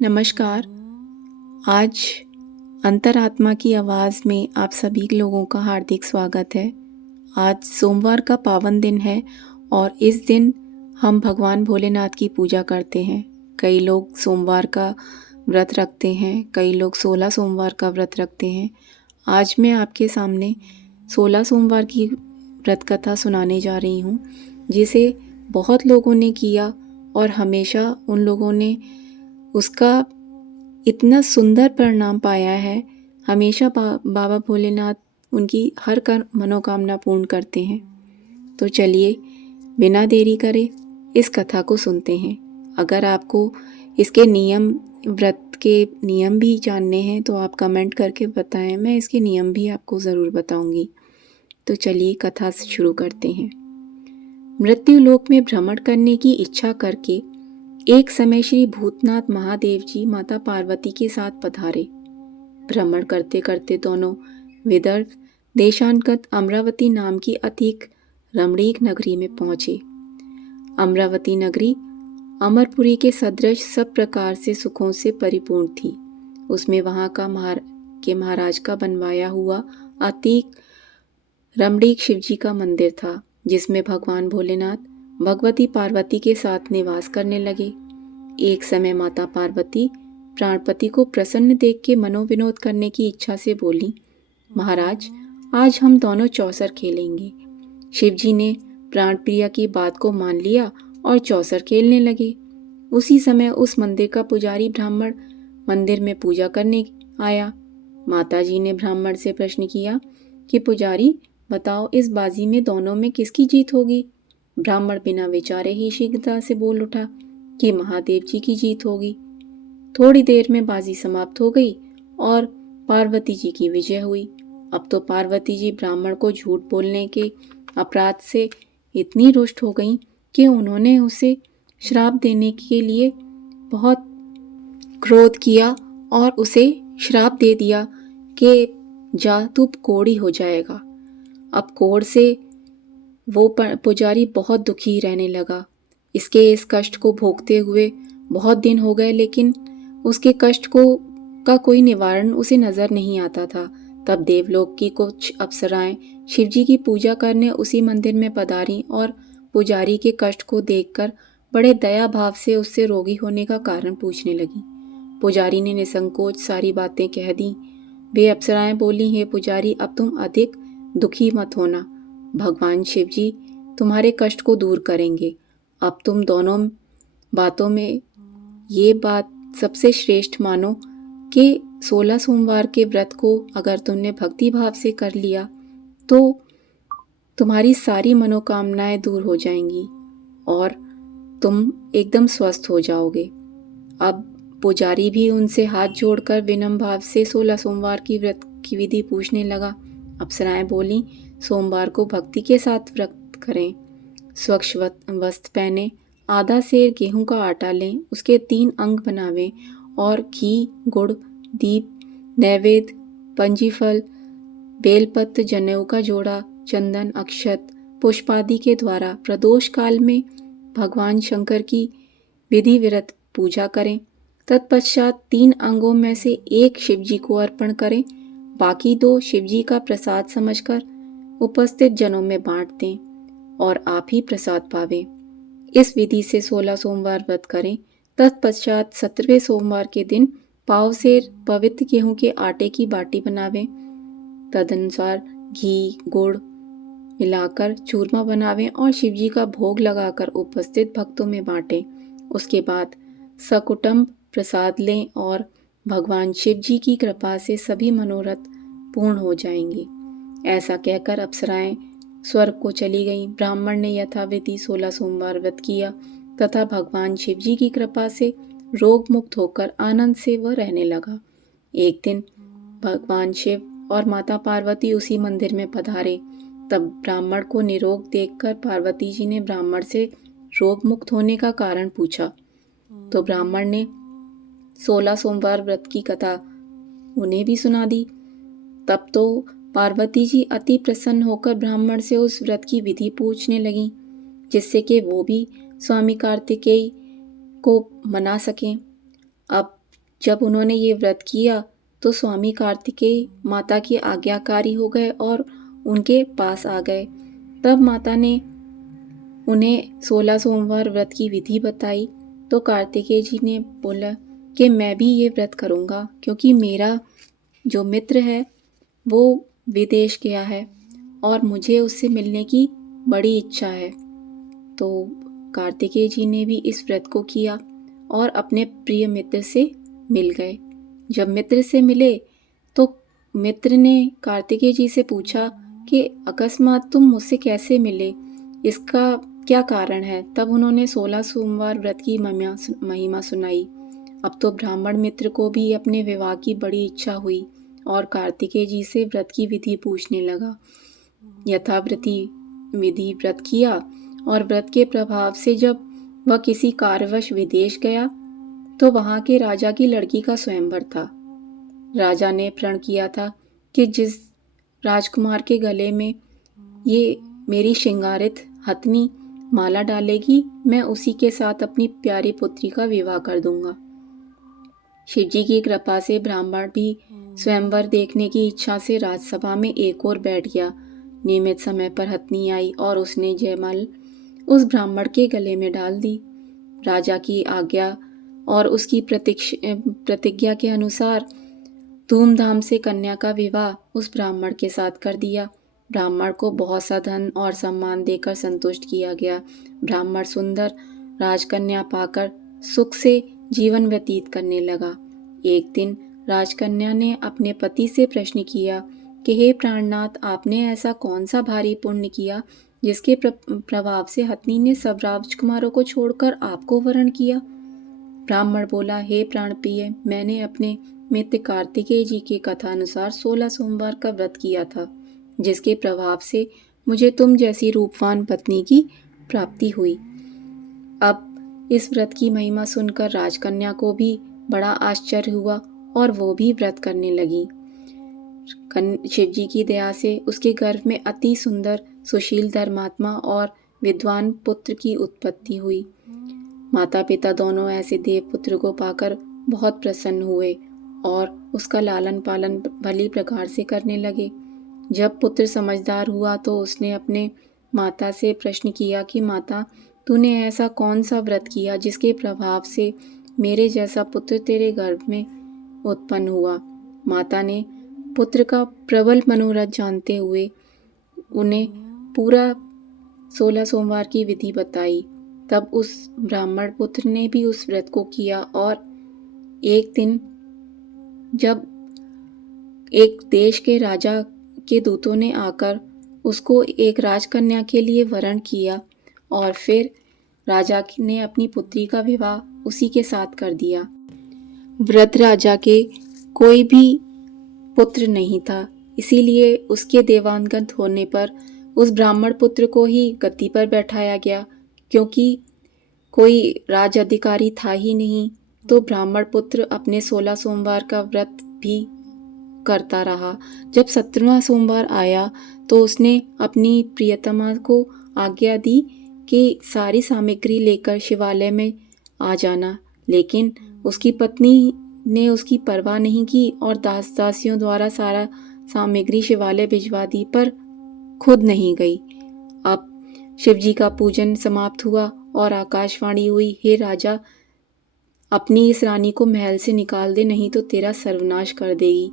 नमस्कार। आज अंतरात्मा की आवाज़ में आप सभी लोगों का हार्दिक स्वागत है। आज सोमवार का पावन दिन है और इस दिन हम भगवान भोलेनाथ की पूजा करते हैं। कई लोग सोमवार का व्रत रखते हैं, कई लोग 16 सोमवार का व्रत रखते हैं। आज मैं आपके सामने 16 सोमवार की व्रत कथा सुनाने जा रही हूँ, जिसे बहुत लोगों ने किया और हमेशा उन लोगों ने उसका इतना सुंदर परिणाम पाया है। हमेशा बाबा भोलेनाथ उनकी हर मनोकामना पूर्ण करते हैं। तो चलिए बिना देरी करे इस कथा को सुनते हैं। अगर आपको इसके नियम, व्रत के नियम भी जानने हैं तो आप कमेंट करके बताएं, मैं इसके नियम भी आपको ज़रूर बताऊंगी। तो चलिए कथा शुरू करते हैं। मृत्यु लोक में भ्रमण करने की इच्छा करके एक समय श्री भूतनाथ महादेव जी माता पार्वती के साथ पधारे। भ्रमण करते करते दोनों विदर्भ देशांतर्गत अमरावती नाम की अतिक रमणीक नगरी में पहुंचे। अमरावती नगरी अमरपुरी के सदृश सब प्रकार से सुखों से परिपूर्ण थी। उसमें वहां का महाराज का बनवाया हुआ अतिक रमणीक शिवजी का मंदिर था, जिसमें भगवान भोलेनाथ भगवती पार्वती के साथ निवास करने लगे। एक समय माता पार्वती प्राणपति को प्रसन्न देख के मनोविनोद करने की इच्छा से बोली, महाराज आज हम दोनों चौसर खेलेंगे। शिवजी ने प्राणप्रिया की बात को मान लिया और चौसर खेलने लगे। उसी समय उस मंदिर का पुजारी ब्राह्मण मंदिर में पूजा करने आया। माता जी ने ब्राह्मण से प्रश्न किया कि पुजारी बताओ, इस बाजी में दोनों में किसकी जीत होगी। ब्राह्मण बिना विचारे ही शीघ्रता से बोल उठा कि महादेव जी की जीत होगी। थोड़ी देर में बाजी समाप्त हो गई और पार्वती जी की विजय हुई। अब तो पार्वती जी ब्राह्मण को झूठ बोलने के अपराध से इतनी रुष्ट हो गईं कि उन्होंने उसे श्राप देने के लिए बहुत क्रोध किया और उसे श्राप दे दिया कि जा तू कोढ़ी हो जाएगा। अब कोढ़ से वो पुजारी बहुत दुखी रहने लगा। इस कष्ट को भोगते हुए बहुत दिन हो गए, लेकिन उसके कष्ट का कोई निवारण उसे नजर नहीं आता था। तब देवलोक की कुछ अप्सराएं शिवजी की पूजा करने उसी मंदिर में पधारी और पुजारी के कष्ट को देखकर बड़े दया भाव से उससे रोगी होने का कारण पूछने लगी। पुजारी ने निसंकोच सारी बातें कह दी। वे अप्सराएं बोली, हे पुजारी, अब तुम अधिक दुखी मत होना, भगवान शिवजी तुम्हारे कष्ट को दूर करेंगे। अब तुम दोनों बातों में ये बात सबसे श्रेष्ठ मानो कि 16 सोमवार के व्रत को अगर तुमने भक्ति भाव से कर लिया तो तुम्हारी सारी मनोकामनाएं दूर हो जाएंगी और तुम एकदम स्वस्थ हो जाओगे। अब पुजारी भी उनसे हाथ जोड़कर विनम्र भाव से 16 सोमवार की व्रत की विधि पूछने लगा। अप्सराएं बोली, सोमवार को भक्ति के साथ व्रत करें, स्वच्छ वस्त्र पहने, आधा सेर गेहूं का आटा लें, उसके 3 अंग बनावें और घी, गुड़, दीप, नैवेद्य, पंजीफल, बेलपत्र, जनेऊ का जोड़ा, चंदन, अक्षत, पुष्पादि के द्वारा प्रदोष काल में भगवान शंकर की विधि विरत पूजा करें। तत्पश्चात 3 अंगों में से एक शिवजी को अर्पण करें, बाकी 2 शिवजी का प्रसाद समझकर उपस्थित जनों में बांट दें और आप ही प्रसाद पावें। इस विधि से 16 सोमवार व्रत करें। तत्पश्चात 17वें सोमवार के दिन पाव सेर पवित्र गेहूं के आटे की बाटी बनावें। तदनुसार घी, गुड़ मिलाकर चूरमा बनावें और शिवजी का भोग लगाकर उपस्थित भक्तों में बांटें। उसके बाद सकुटुंब प्रसाद लें और भगवान शिवजी की कृपा से सभी मनोरथ पूर्ण हो जाएंगे। ऐसा कहकर अप्सराएं स्वर्ग को चली गईं। ब्राह्मण ने यथाविधि 16 सोमवार व्रत किया तथा भगवान शिवजी की कृपा से रोग मुक्त होकर आनंद से वह रहने लगा। एक दिन भगवान शिव और माता पार्वती उसी मंदिर में पधारे। तब ब्राह्मण को निरोग देखकर पार्वती जी ने ब्राह्मण से रोग मुक्त होने का कारण पूछा, तो ब्राह्मण ने 16 सोमवार व्रत की कथा उन्हें भी सुना दी। तब तो पार्वती जी अति प्रसन्न होकर ब्राह्मण से उस व्रत की विधि पूछने लगी, जिससे कि वो भी स्वामी कार्तिकेय को मना सकें। अब जब उन्होंने ये व्रत किया तो स्वामी कार्तिकेय माता की आज्ञाकारी हो गए और उनके पास आ गए। तब माता ने उन्हें 16 सोमवार व्रत की विधि बताई। तो कार्तिकेय जी ने बोला कि मैं भी ये व्रत करूँगा, क्योंकि मेरा जो मित्र है वो विदेश गया है और मुझे उससे मिलने की बड़ी इच्छा है। तो कार्तिकेय जी ने भी इस व्रत को किया और अपने प्रिय मित्र से मिल गए। जब मित्र से मिले तो मित्र ने कार्तिकेय जी से पूछा कि अकस्मात तुम मुझसे कैसे मिले, इसका क्या कारण है। तब उन्होंने 16 सोमवार व्रत की महिमा सुनाई। अब तो ब्राह्मण मित्र को भी अपने विवाह की बड़ी इच्छा हुई और कार्तिकेय जी से व्रत की विधि पूछने लगा। यथावृति विधि व्रत किया और व्रत के प्रभाव से जब वह किसी कार्यवश विदेश गया तो वहां के राजा की लड़की का स्वयंवर था। राजा ने प्रण किया था कि जिस राजकुमार के गले में ये मेरी श्रृंगारित हथनी माला डालेगी, मैं उसी के साथ अपनी प्यारी पुत्री का विवाह कर दूंगा। शिवजी की कृपा से ब्राह्मण भी स्वयंवर देखने की इच्छा से राजसभा में एक ओर बैठ गया। नियमित समय पर हथनी आई और उसने जयमाल उस ब्राह्मण के गले में डाल दी। राजा की आज्ञा और उसकी प्रतिज्ञा के अनुसार धूमधाम से कन्या का विवाह उस ब्राह्मण के साथ कर दिया। ब्राह्मण को बहुत सा धन और सम्मान देकर संतुष्ट किया गया। ब्राह्मण सुंदर राजकन्या पाकर सुख से जीवन व्यतीत करने लगा। एक दिन राजकन्या ने अपने पति से प्रश्न किया कि हे प्राणनाथ, आपने ऐसा कौन सा भारी पुण्य किया जिसके प्रभाव से हथनी ने सब राजकुमारों को छोड़कर आपको वरण किया। ब्राह्मण बोला, हे प्राण प्रिय, मैंने अपने मित्र कार्तिकेय जी के कथानुसार 16 सोमवार का व्रत किया था, जिसके प्रभाव से मुझे तुम जैसी रूपवान पत्नी की प्राप्ति हुई। अब इस व्रत की महिमा सुनकर राजकन्या को भी बड़ा आश्चर्य हुआ और वो भी व्रत करने लगी। शिवजी की दया से उसके गर्भ में अति सुंदर सुशील धर्मात्मा और विद्वान पुत्र की उत्पत्ति हुई। माता पिता दोनों ऐसे देव पुत्र को पाकर बहुत प्रसन्न हुए और उसका लालन पालन भली प्रकार से करने लगे। जब पुत्र समझदार हुआ तो उसने अपने माता से प्रश्न किया कि माता, तूने ऐसा कौन सा व्रत किया जिसके प्रभाव से मेरे जैसा पुत्र तेरे गर्भ में उत्पन्न हुआ। माता ने पुत्र का प्रबल मनोरथ जानते हुए उन्हें पूरा 16 सोमवार की विधि बताई। तब उस ब्राह्मण पुत्र ने भी उस व्रत को किया और एक दिन जब एक देश के राजा के दूतों ने आकर उसको एक राजकन्या के लिए वरण किया और फिर राजा ने अपनी पुत्री का विवाह उसी के साथ कर दिया। वृद्ध राजा के कोई भी पुत्र नहीं था, इसीलिए उसके देवांगन होने पर उस ब्राह्मण पुत्र को ही गद्दी पर बैठाया गया। क्योंकि कोई राज अधिकारी था ही नहीं, तो ब्राह्मण पुत्र अपने 16 सोमवार का व्रत भी करता रहा। जब 17वां सोमवार आया तो उसने अपनी प्रियतमा को आज्ञा दी कि सारी सामग्री लेकर शिवालय में आ जाना, लेकिन उसकी पत्नी ने उसकी परवाह नहीं की और दास दासियों द्वारा सारा सामग्री शिवालय भिजवा दी, पर खुद नहीं गई। अब शिवजी का पूजन समाप्त हुआ और आकाशवाणी हुई, हे राजा, अपनी इस रानी को महल से निकाल दे, नहीं तो तेरा सर्वनाश कर देगी।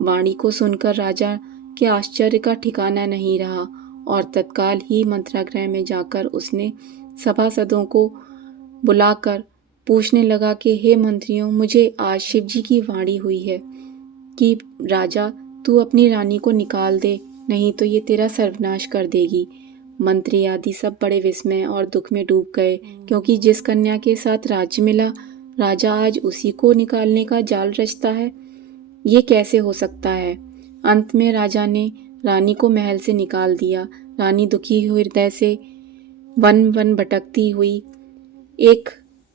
वाणी को सुनकर राजा के आश्चर्य का ठिकाना नहीं रहा और तत्काल ही मंत्रालय में जाकर उसने सभासदों को बुलाकर पूछने लगा कि हे मंत्रियों, मुझे आज शिवजी की वाणी हुई है कि राजा, तू अपनी रानी को निकाल दे, नहीं तो ये तेरा सर्वनाश कर देगी। मंत्री आदि सब बड़े विस्मय और दुख में डूब गए, क्योंकि जिस कन्या के साथ राज्य मिला, राजा आज उसी को निकालने का जाल रचता है। ये कैसे हो सकता है। अंत में राजा ने रानी को महल से निकाल दिया। रानी दुखी हृदय से वन वन भटकती हुई एक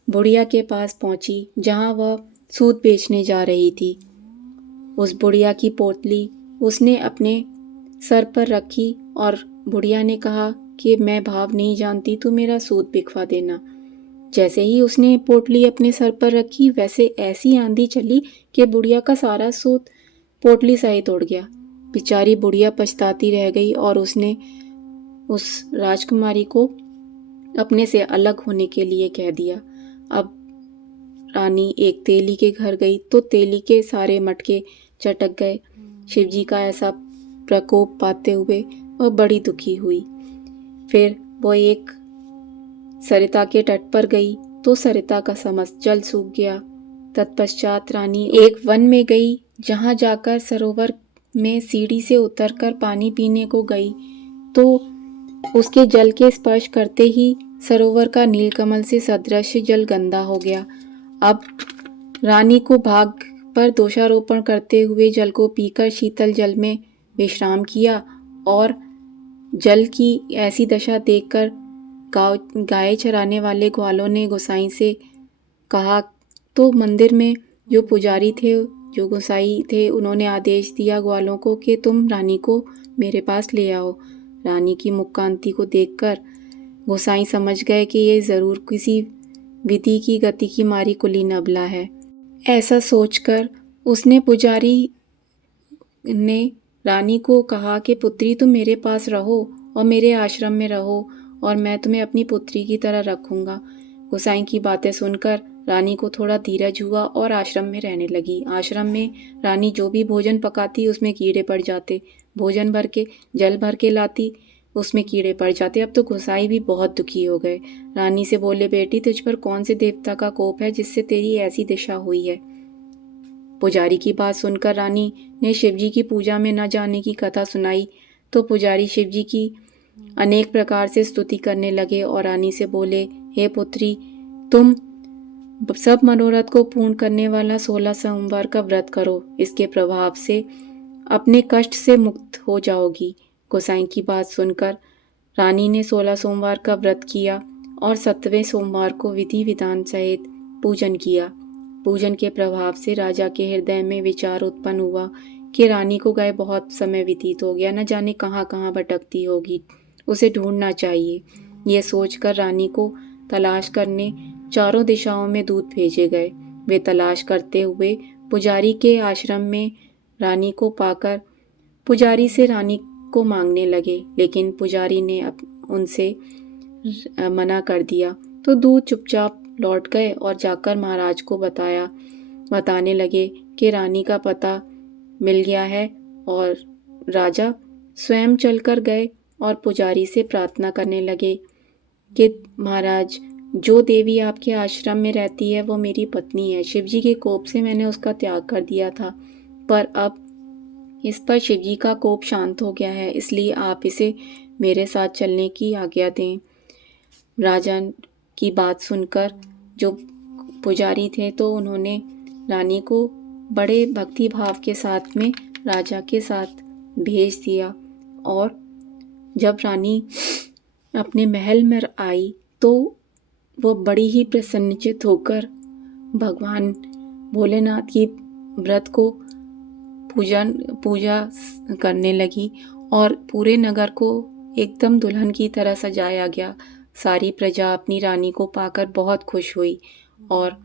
बुढ़िया के पास पहुंची, जहां वह सूत बेचने जा रही थी। उस बुढ़िया की पोटली उसने अपने सर पर रखी और बुढ़िया ने कहा कि मैं भाव नहीं जानती, तू मेरा सूत बिकवा देना। जैसे ही उसने पोटली अपने सर पर रखी वैसे ऐसी आंधी चली कि बुढ़िया का सारा सूत पोटली सहित उड़ गया। बेचारी बुढ़िया पछताती रह गई और उसने उस राजकुमारी को अपने से अलग होने के लिए कह दिया। अब रानी एक तेली के घर गई तो तेली के सारे मटके चटक गए। शिवजी का ऐसा प्रकोप पाते हुए वह बड़ी दुखी हुई। फिर वो एक सरिता के तट पर गई तो सरिता का समस्त जल सूख गया। तत्पश्चात रानी एक वन में गई, जहाँ जाकर सरोवर में सीढ़ी से उतरकर पानी पीने को गई तो उसके जल के स्पर्श करते ही सरोवर का नीलकमल से सदृश जल गंदा हो गया। अब रानी को भाग पर दोषारोपण करते हुए जल को पीकर शीतल जल में विश्राम किया और जल की ऐसी दशा देखकर गाय चराने वाले ग्वालों ने गोसाई से कहा तो मंदिर में जो पुजारी थे, जो गोसाई थे, उन्होंने आदेश दिया ग्वालों को कि तुम रानी को मेरे पास ले आओ। रानी की मुखकांति को देखकर गोसाई समझ गए कि ये ज़रूर किसी विधि की गति की मारी कुली नबला है। ऐसा सोचकर उसने पुजारी ने रानी को कहा कि पुत्री तुम मेरे पास रहो और मेरे आश्रम में रहो और मैं तुम्हें अपनी पुत्री की तरह रखूंगा। गोसाई की बातें सुनकर रानी को थोड़ा धीरज हुआ और आश्रम में रहने लगी। आश्रम में रानी जो भी भोजन पकाती उसमें कीड़े पड़ जाते, भोजन भर के जल भर के लाती उसमें कीड़े पड़ जाते। अब तो गोसाई भी बहुत दुखी हो गए। रानी से बोले, बेटी तुझ पर कौन से देवता का कोप है जिससे तेरी ऐसी दिशा हुई है। पुजारी की बात सुनकर रानी ने शिवजी की पूजा में न जाने की कथा सुनाई तो पुजारी शिवजी की अनेक प्रकार से स्तुति करने लगे और रानी से बोले, हे पुत्री, तुम सब मनोरथ को पूर्ण करने वाला 16 सोमवार का व्रत करो। इसके प्रभाव से अपने कष्ट से मुक्त हो जाओगी। गोसाई की बात सुनकर रानी ने 16 सोमवार का व्रत किया और 7वें सोमवार को विधि विधान सहित पूजन किया। पूजन के प्रभाव से राजा के हृदय में विचार उत्पन्न हुआ कि रानी को गए बहुत समय व्यतीत हो गया, न जाने कहाँ कहाँ भटकती होगी, उसे ढूंढना चाहिए। ये सोचकर रानी को तलाश करने चारों दिशाओं में दूत भेजे गए। वे तलाश करते हुए पुजारी के आश्रम में रानी को पाकर पुजारी से रानी को मांगने लगे, लेकिन पुजारी ने उनसे मना कर दिया तो दूत चुपचाप लौट गए और जाकर महाराज को बताने लगे कि रानी का पता मिल गया है। और राजा स्वयं चलकर गए और पुजारी से प्रार्थना करने लगे कि महाराज, जो देवी आपके आश्रम में रहती है वो मेरी पत्नी है। शिवजी के कोप से मैंने उसका त्याग कर दिया था, पर अब इस पर शिवजी का कोप शांत हो गया है, इसलिए आप इसे मेरे साथ चलने की आज्ञा दें। राजा की बात सुनकर जो पुजारी थे तो उन्होंने रानी को बड़े भक्ति भाव के साथ में राजा के साथ भेज दिया। और जब रानी अपने महल में आई तो वो बड़ी ही प्रसन्नचित होकर भगवान भोलेनाथ की व्रत को पूजा करने लगी और पूरे नगर को एकदम दुल्हन की तरह सजाया गया। सारी प्रजा अपनी रानी को पाकर बहुत खुश हुई और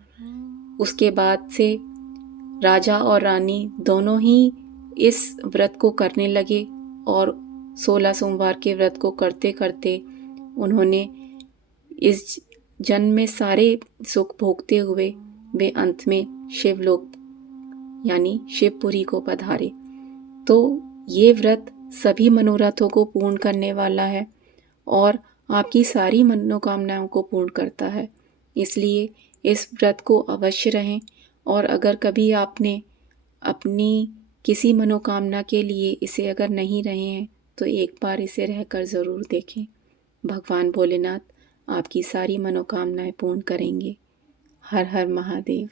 उसके बाद से राजा और रानी दोनों ही इस व्रत को करने लगे और 16 सोमवार के व्रत को करते करते उन्होंने इस जन्म में सारे सुख भोगते हुए वे अंत में शिवलोक यानी शिवपुरी को पधारे। तो ये व्रत सभी मनोरथों को पूर्ण करने वाला है और आपकी सारी मनोकामनाओं को पूर्ण करता है। इसलिए इस व्रत को अवश्य रहें और अगर कभी आपने अपनी किसी मनोकामना के लिए इसे अगर नहीं रहे हैं तो एक बार इसे रहकर ज़रूर देखें। भगवान भोलेनाथ आपकी सारी मनोकामनाएं पूर्ण करेंगे। हर हर महादेव।